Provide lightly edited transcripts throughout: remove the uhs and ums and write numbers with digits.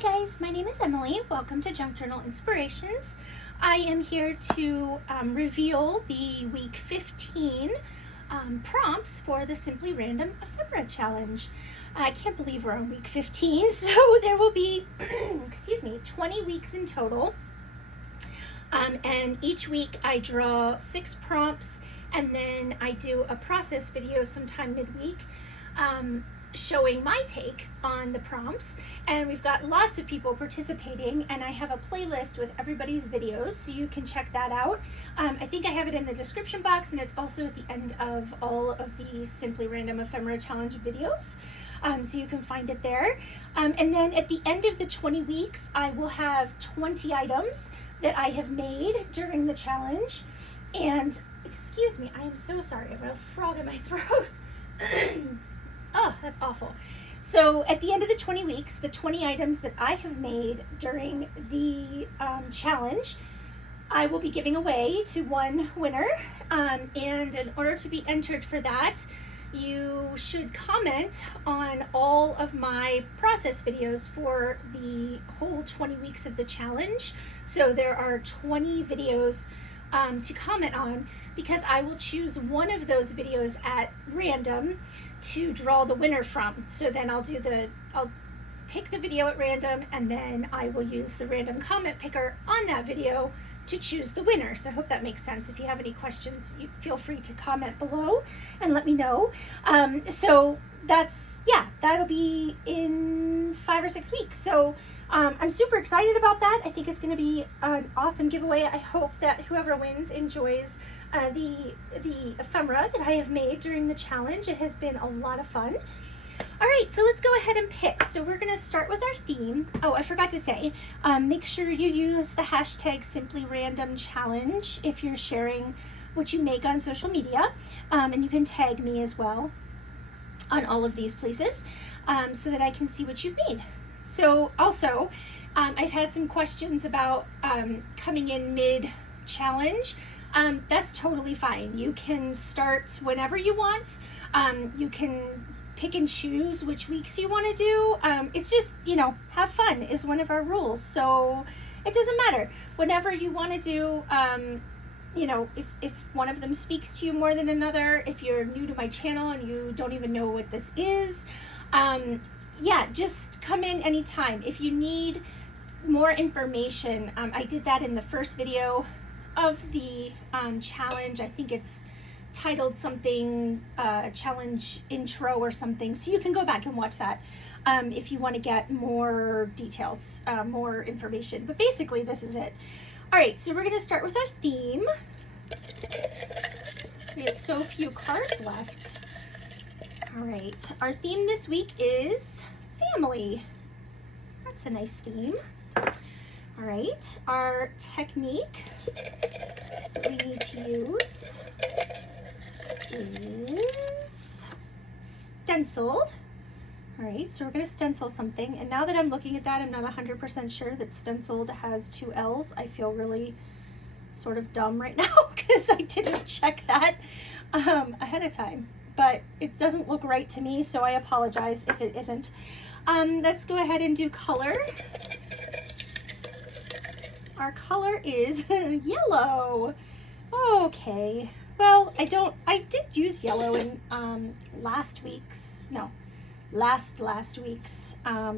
guys, my name is Emily. Welcome to Junk Journal Inspirations. I am here to reveal the week 15 prompts for the Simply Random Ephemera Challenge. I can't believe we're on week 15, so there will be, 20 weeks in total. And each week I draw 6 prompts, and then I do a process video sometime midweek showing my take on the prompts. And we've got lots of people participating, and I have a playlist with everybody's videos, so you can check that out. I think I have it in the description box, and it's also at the end of all of the Simply Random Ephemera Challenge videos. So you can find it there. And then at the end of the 20 weeks, I will have 20 items that I have made during the challenge. And excuse me, I am so sorry, I have a frog in my throat. Oh, that's awful. So at the end of the 20 weeks, the 20 items that I have made during the challenge, I will be giving away to one winner. And in order to be entered for that, you should comment on all of my process videos for the whole 20 weeks of the challenge. So there are 20 videos to comment on, because I will choose one of those videos at random to draw the winner from. So then I'll pick the video at random, and then I will use the random comment picker on that video to choose the winner. So I hope that makes sense. If you have any questions, you feel free to comment below and let me know. So that'll be in 5 or 6 weeks. So I'm super excited about that. I think it's going to be an awesome giveaway. I hope that whoever wins enjoys the ephemera that I have made during the challenge. It has been a lot of fun. All right, so let's go ahead and pick. So we're going to start with our theme. Oh, I forgot to say, make sure you use the hashtag #SimplyRandomChallenge if you're sharing what you make on social media, and you can tag me as well on all of these places so that I can see what you've made. So also, I've had some questions about coming in mid-challenge. That's totally fine. You can start whenever you want. You can pick and choose which weeks you want to do. It's just, have fun is one of our rules. So it doesn't matter. Whenever you want to do, if one of them speaks to you more than another, if you're new to my channel and you don't even know what this is, just come in anytime. If you need more information, I did that in the first video of the challenge. I think it's titled something challenge intro or something, so you can go back and watch that if you want to get more details, more information. But basically this is it. All right, so we're going to start with our theme. We have so few cards left. All right, our theme this week is family. That's a nice theme. All right, our technique we need to use is stenciled. All right, so we're going to stencil something. And now that I'm looking at that, I'm not 100% sure that stenciled has 2 L's. I feel really sort of dumb right now because I didn't check that ahead of time. But it doesn't look right to me, so I apologize if it isn't. Let's go ahead and do color. Our color is yellow. Okay. Well, I did use yellow in last week's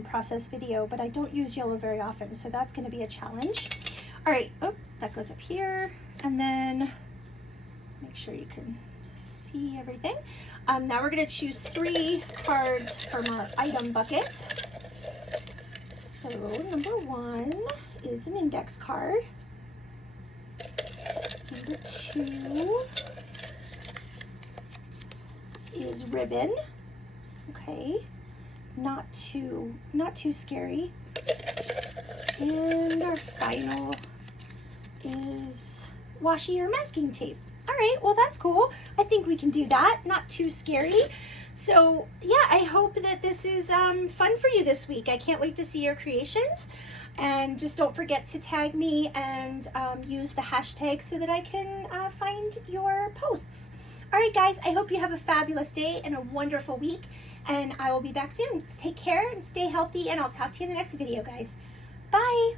process video, but I don't use yellow very often, so that's going to be a challenge. All right, that goes up here, and then make sure you can see everything. Now we're going to choose 3 cards from our item bucket. So number 1 is an index card. Number 2 is ribbon. Okay, not too scary. And our final is washi or masking tape. All right, well, that's cool. I think we can do that. Not too scary. So yeah, I hope that this is fun for you this week. I can't wait to see your creations. And just don't forget to tag me and use the hashtag so that I can find your posts. All right, guys, I hope you have a fabulous day and a wonderful week, and I will be back soon. Take care and stay healthy, and I'll talk to you in the next video, guys. Bye.